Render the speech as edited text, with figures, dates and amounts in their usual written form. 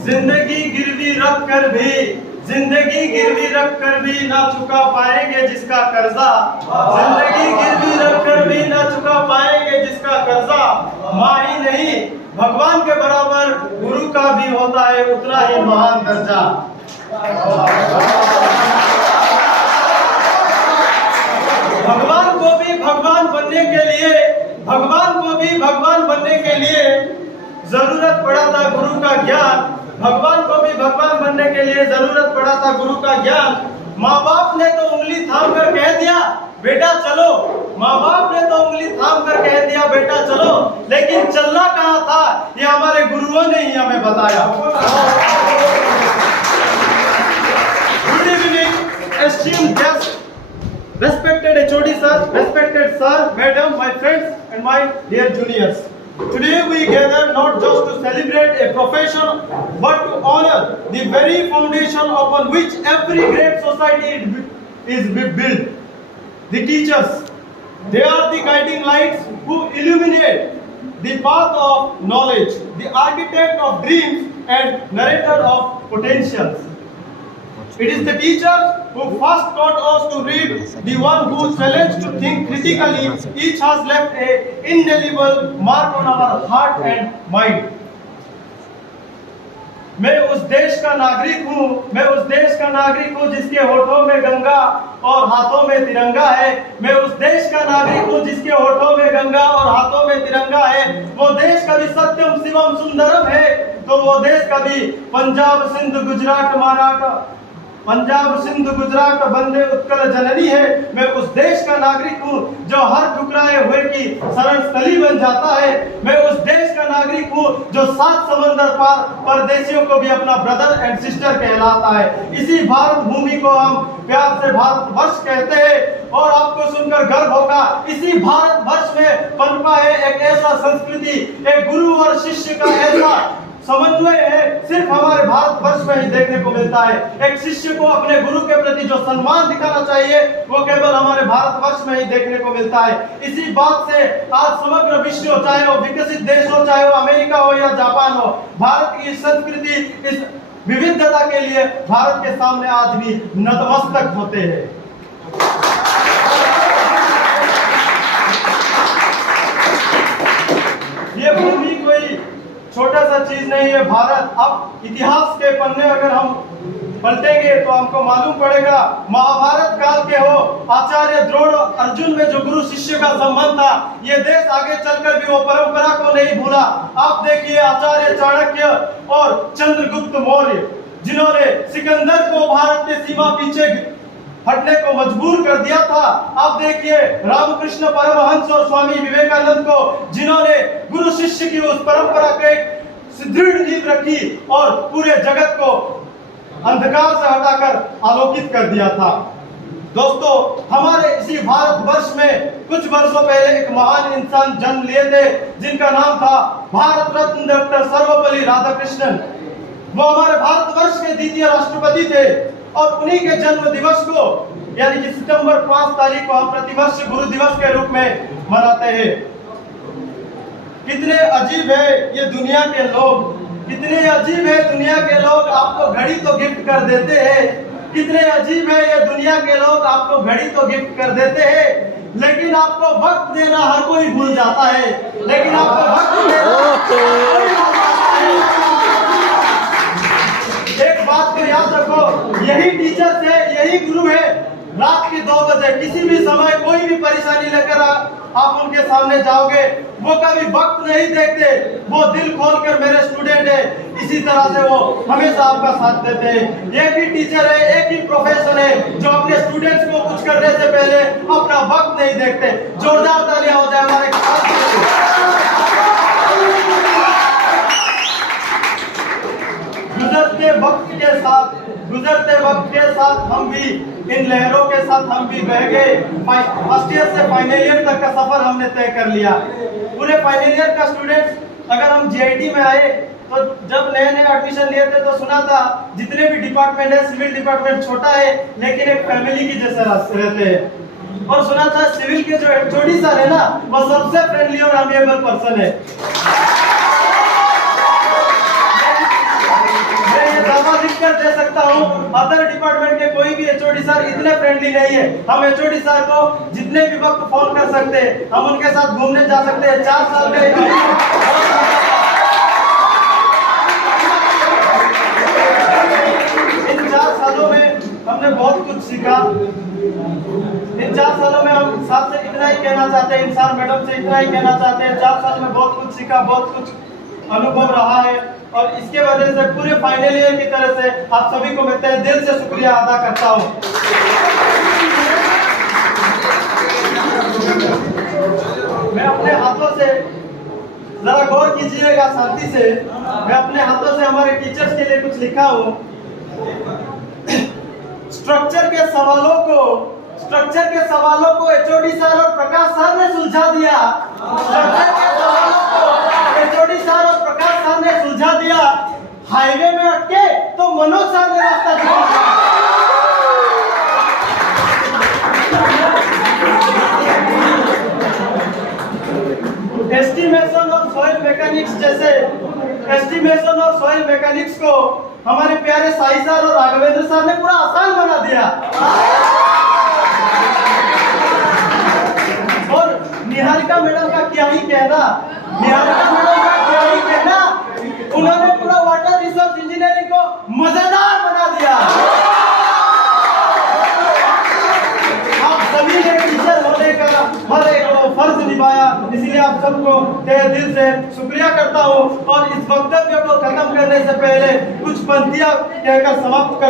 जिंदगी गिरवी रख कर भी ना चुका पाएंगे जिसका कर्जा, जिंदगी गिरवी रख कर भी ना चुका पाएंगे जिसका कर्जा, माँ ही नहीं भगवान के बराबर गुरु का भी होता है उतना ही महान दर्जा। भगवान को भी भगवान बनने के लिए जरूरत पड़ा था गुरु का ज्ञान, भगवान को भी भगवान बनने के लिए जरूरत पड़ा था गुरु का ज्ञान। माँ बाप ने तो उंगली थाम कर कह दिया बेटा चलो, माँ बाप ने तो उंगली थाम कर कह दिया बेटा चलो, लेकिन चलना कहाँ था ये हमारे गुरुओं ने ही हमें बताया। Good evening esteemed guest, respected HOD sir, respected sir, madam, my friends and my dear juniors. Today we gather not just to celebrate a profession but to honor the very foundation upon which every great society is built. The teachers, they are the guiding lights who illuminate the path of knowledge, the architect of dreams and narrator of potentials. It is the teachers who first taught us to read, the one who challenged to think critically. Each has left an indelible mark on our heart and mind. मैं उस देश का नागरिक हूँ जिसके होठों में गंगा और हाथों में तिरंगा है। मैं उस देश का नागरिक हूँ जिसके होठों में गंगा और हाथों में तिरंगा है। वो देश कभी सत्यम शिवम सुंदरम है तो वो देश कभी पंजाब सिंध गुजरात वंदे उत्कल जननी है। मैं उस देश का नागरिक हूँ जो हर ठुकराए हुए की शरण स्थली बन जाता है। मैं उस देश का नागरिक हूँ जो 7 समंदर पार परदेशियों को भी अपना ब्रदर एंड सिस्टर कहलाता है। इसी भारत भूमि को हम प्यार से भारतवर्ष कहते हैं और आपको सुनकर गर्व होगा इसी भारतवर्ष में पनपा है एक ऐसा संस्कृति, एक गुरु और शिष्य का ऐसा समन्वय है सिर्फ हमारे भारतवर्ष में ही देखने को मिलता है। एक शिष्य को अपने गुरु के प्रति जो सम्मान दिखाना चाहिए वो केवल हमारे भारतवर्ष में ही देखने को मिलता है। इसी बात से आज समग्र विश्व, चाहे वो विकसित देश हो, चाहे वो अमेरिका हो या जापान हो, भारत की संस्कृति इस विविधता के लिए भारत के सामने आज भी नतमस्तक होते हैं। ये भूमि कोई छोटा सा चीज नहीं है भारत। अब इतिहास के पन्ने अगर हम पलटेंगे तो हमको मालूम पड़ेगा महाभारत काल के हो आचार्य द्रोण अर्जुन में जो गुरु शिष्य का संबंध था, ये देश आगे चलकर भी वो परंपरा को नहीं भूला। आप देखिए आचार्य चाणक्य और चंद्रगुप्त मौर्य जिन्होंने सिकंदर को भारत के सीमा पीछे हटने को मजबूर कर दिया था। आप देखिए रामकृष्ण परमहंस और स्वामी विवेकानंद को जिन्होंने गुरु शिष्य की उस परंपरा के सुदृढ़ नींव रखी और पूरे जगत को अंधकार से हटाकर आलोकित कर दिया था। दोस्तों, हमारे इसी भारतवर्ष में कुछ वर्षों पहले एक महान इंसान जन्म लिए थे जिनका नाम था भारत रत्न डॉक्टर सर्वपल्ली राधाकृष्णन। वो हमारे भारतवर्ष के द्वितीय राष्ट्रपति थे और उन्हीं के जन्म दिवस को यानी कि सितंबर 5 तारीख को हम प्रतिवर्ष गुरु दिवस के रूप में मनाते हैं। कितने अजीब है ये दुनिया के लोग, कितने अजीब है दुनिया के लोग, आपको घड़ी तो गिफ्ट कर देते हैं। कितने अजीब है ये दुनिया के लोग, आपको घड़ी तो गिफ्ट कर देते हैं लेकिन आपको वक्त देना हर कोई भूल जाता है। लेकिन आपको वक्त देना एक बात को याद रखो, यही टीचर है, यही गुरु है। रात के 2 बजे किसी भी समय कोई भी परेशानी लेकर आप उनके सामने जाओगे, वो कभी वक्त नहीं देखते, वो दिल खोलकर मेरे स्टूडेंट है इसी तरह से वो हमेशा आपका साथ देते हैं। एक ही टीचर है, एक ही प्रोफेसर है जो अपने स्टूडेंट्स को कुछ करने से पहले अपना वक्त नहीं देखते। जोरदार तालियां हो जाए हमारे खास। गुजरते वक्त के साथ हम भी इन लहरों के साथ हम भी बह गए। फर्स्ट ईयर से फाइनल ईयर तक का सफर हमने तय कर लिया। पूरे फाइनल ईयर का स्टूडेंट्स अगर हम जीआईटी में आए तो जब नए एडमिशन लिए थे तो सुना था जितने भी डिपार्टमेंट है सिविल डिपार्टमेंट छोटा है लेकिन एक फैमिली की जैसे रहते हैं। और सुना था सिविल के जो HOD सर है ना वो सबसे फ्रेंडली और अमेबल पर्सन है। क्लियर दे सकता हूँ, अदर डिपार्टमेंट के कोई भी एचओडी सर इतने फ्रेंडली नहीं है। हम एचओडी सर को जितने भी वक्त फोन कर सकते हैं, हम उनके साथ घूमने जा सकते हैं। 4 साल का इन 4 सालों में हमने बहुत कुछ सीखा। इन 4 सालों में हम साहब से इतना ही कहना चाहते हैं, इंसान मैडम से इतना ही कहना चाहते हैं, 4 साल में बहुत कुछ सीखा, बहुत कुछ अनुभव रहा है। और इसके वजह से पूरे फाइनल ईयर की तरह से आप सभी को मैं तहे दिल से शुक्रिया अदा करता हूँ। मैं अपने हाथों से, जरा गौर कीजिएगा शांति से, मैं अपने हाथों से हमारे टीचर्स के लिए कुछ लिखा हूँ। स्ट्रक्चर के सवालों को एचओडी सर और प्रकाश सर ने सुलझा दिया। स्ट्रक्चर के सवालों को एचओडी सर और प्रकाश सर ने सुलझा दिया। हाईवे में अटके तो मनोज सर ने रास्ता दिखाया। एस्टिमेशन और सॉइल मैकेनिक्स को हमारे प्यारे साई सर और राघवेंद्र सर ने पूरा आसान बना दिया। और निहारिका मैडम का क्या ही कहना, उन्होंने पूरा वाटर रिसोर्स इंजीनियरिंग को मजेदार बना दिया। आप सभी ने टीचर होने का हर एक फर्ज निभाया, इसलिए आप सबको तहे दिल से शुक्रिया करता हूँ। और इस वक्तव्य को खत्म करने से पहले कुछ पंक्तियां कहकर समाप्त कर